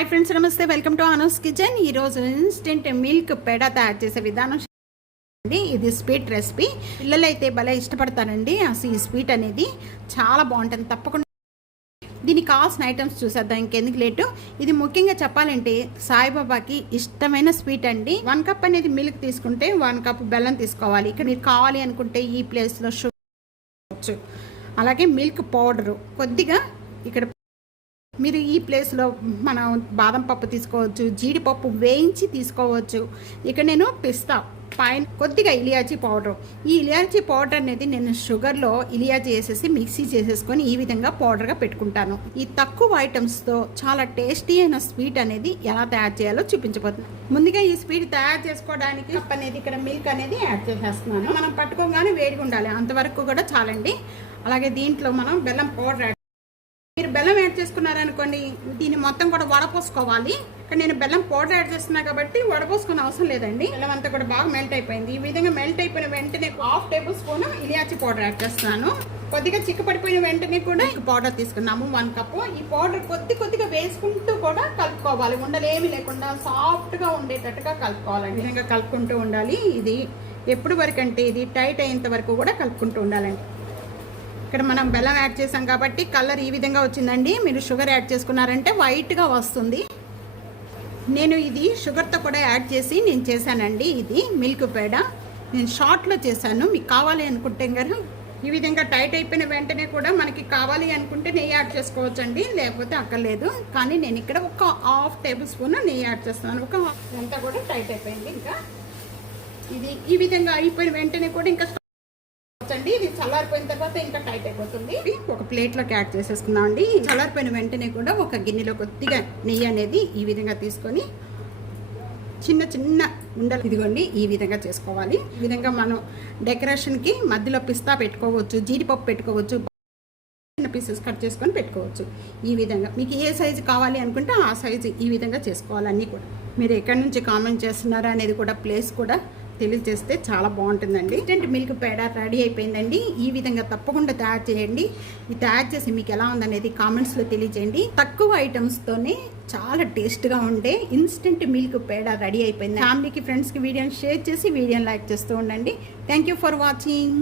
Hi friends, namaste. Welcome to Anu's kitchen. ఈరోజు instant milk peda తయారు చేసే విధానం అండి. ఇది స్వీట్ రెసిపీ. పిల్లలు అయితే భలే ఇష్టపడతారండి. అసలు ఈ స్వీట్ అనేది చాలా బాగుంటుంది. తప్పకుండా దీనికి కావాల్సిన ఐటమ్స్ చూసేద్దాం, ఇంకెందుకు లేటు. ఇది ముఖ్యంగా చెప్పాలంటే సాయిబాబాకి ఇష్టమైన స్వీట్ అండి. 1 కప్ అనేది మిల్క్ తీసుకుంటే 1 కప్ బెల్లం తీసుకోవాలి. ఇక్కడ మీరు కావాలి అనుకుంటే ఈ ప్లేస్లో షుగర్, అలాగే మిల్క్ పౌడరు కొద్దిగా, ఇక్కడ మీరు ఈ ప్లేస్లో మనం బాదం పప్పు తీసుకోవచ్చు, జీడిపప్పు వేయించి తీసుకోవచ్చు. ఇక్కడ నేను పిస్తా పైన కొద్దిగా ఇలియాచీ పౌడర్. ఈ ఇలియాచీ పౌడర్ అనేది నేను షుగర్లో ఇలియాచీ వేసేసి మిక్సీ చేసేసుకొని ఈ విధంగా పౌడర్గా పెట్టుకుంటాను. ఈ తక్కువ ఐటమ్స్తో చాలా టేస్టీ అయిన స్వీట్ అనేది ఎలా తయారు చేయాలో చూపించబోతుంది. ముందుగా ఈ స్వీట్ తయారు చేసుకోవడానికి కప్ అనేది ఇక్కడ మిల్క్ అనేది యాడ్ చేసేస్తున్నాను. మనం పట్టుకోగానే వేడిగా ఉండాలి, అంతవరకు కూడా చాలండి. అలాగే దీంట్లో మనం బెల్లం పౌడర్ యాడ్, మీరు బెల్లం యాడ్ చేసుకున్నారనుకోండి దీన్ని మొత్తం కూడా వడపోసుకోవాలి. ఇక్కడ నేను బెల్లం పౌడర్ యాడ్ చేస్తున్నా కాబట్టి వడపోసుకునే అవసరం లేదండి. బెల్లం అంతా కూడా బాగా మెల్ట్ అయిపోయింది. ఈ విధంగా మెల్ట్ అయిపోయిన వెంటనే 1/2 table spoon elaichi powder add చేస్తున్నాను. కొద్దిగా చిక్కపడిపోయిన వెంటనే కూడా పౌడర్ తీసుకున్నాము 1 కప్పు. ఈ పౌడర్ కొద్దిగా వేసుకుంటూ కూడా కలుపుకోవాలి. ఉండలేమి లేకుండా సాఫ్ట్గా ఉండేటట్టుగా కలుపుకోవాలండి. ఈ విధంగా కలుపుకుంటూ ఉండాలి. ఇది ఎప్పుడు వరకు అంటే ఇది టైట్ అయ్యేంత వరకు కూడా కలుపుకుంటూ ఉండాలండి. ఇక్కడ మనం బెల్లం యాడ్ చేసాం కాబట్టి కలర్ ఈ విధంగా వచ్చిందండి. మీరు షుగర్ యాడ్ చేసుకున్నారంటే వైట్గా వస్తుంది. నేను ఇది షుగర్తో కూడా యాడ్ చేసి నేను చేశానండి. ఇది మిల్క్ పేడ నేను షార్ట్లో చేశాను. మీకు కావాలి అనుకుంటే కదా ఈ విధంగా టైట్ అయిపోయిన వెంటనే కూడా మనకి కావాలి అనుకుంటే నెయ్యి యాడ్ చేసుకోవచ్చండి, లేకపోతే అక్కర్లేదు. కానీ నేను ఇక్కడ ఒక 1/2 టేబుల్ స్పూన్ నెయ్యి యాడ్ చేస్తున్నాను. అంతా కూడా టైట్ అయిపోయింది. ఇంకా ఇది ఈ విధంగా అయిపోయిన వెంటనే కూడా ఇంకా అండి ఇది చల్లారిపోయిన తర్వాత ఇంకా టైట్ అయిపోతుంది. ఒక ప్లేట్లోకి యాడ్ చేసేసుకుందాం అండి. చల్లారిపోయిన వెంటనే కూడా ఒక గిన్నెలో కొద్దిగా నెయ్యి అనేది ఈ విధంగా తీసుకొని చిన్న ఉండలు ఇదిగోండి ఈ విధంగా చేసుకోవాలి. ఈ విధంగా మనం డెకరేషన్కి మధ్యలో పిస్తా పెట్టుకోవచ్చు, జీడిపప్పు పెట్టుకోవచ్చు, చిన్న పీసెస్ కట్ చేసుకొని పెట్టుకోవచ్చు. ఈ విధంగా మీకు ఏ సైజు కావాలి అనుకుంటే ఆ సైజు ఈ విధంగా చేసుకోవాలి. అన్నీ కూడా మీరు ఎక్కడి నుంచి కామెంట్ చేస్తున్నారా అనేది కూడా ప్లేస్ కూడా తెలియజేస్తే చాలా బాగుంటుందండి. ఇన్స్టెంట్ మిల్క్ పేడ రెడీ అయిపోయిందండి. ఈ విధంగా తప్పకుండా తయారు చేయండి. ఇది తయారు చేసి మీకు ఎలా ఉందనేది కామెంట్స్లో తెలియజేయండి. తక్కువ ఐటమ్స్తోనే చాలా టేస్ట్గా ఉండే ఇన్స్టెంట్ మిల్క్ పేడ రెడీ అయిపోయింది. ఫ్యామిలీకి ఫ్రెండ్స్కి వీడియోని షేర్ చేసి వీడియోని లైక్ చేస్తూ ఉండండి. Thank you for watching.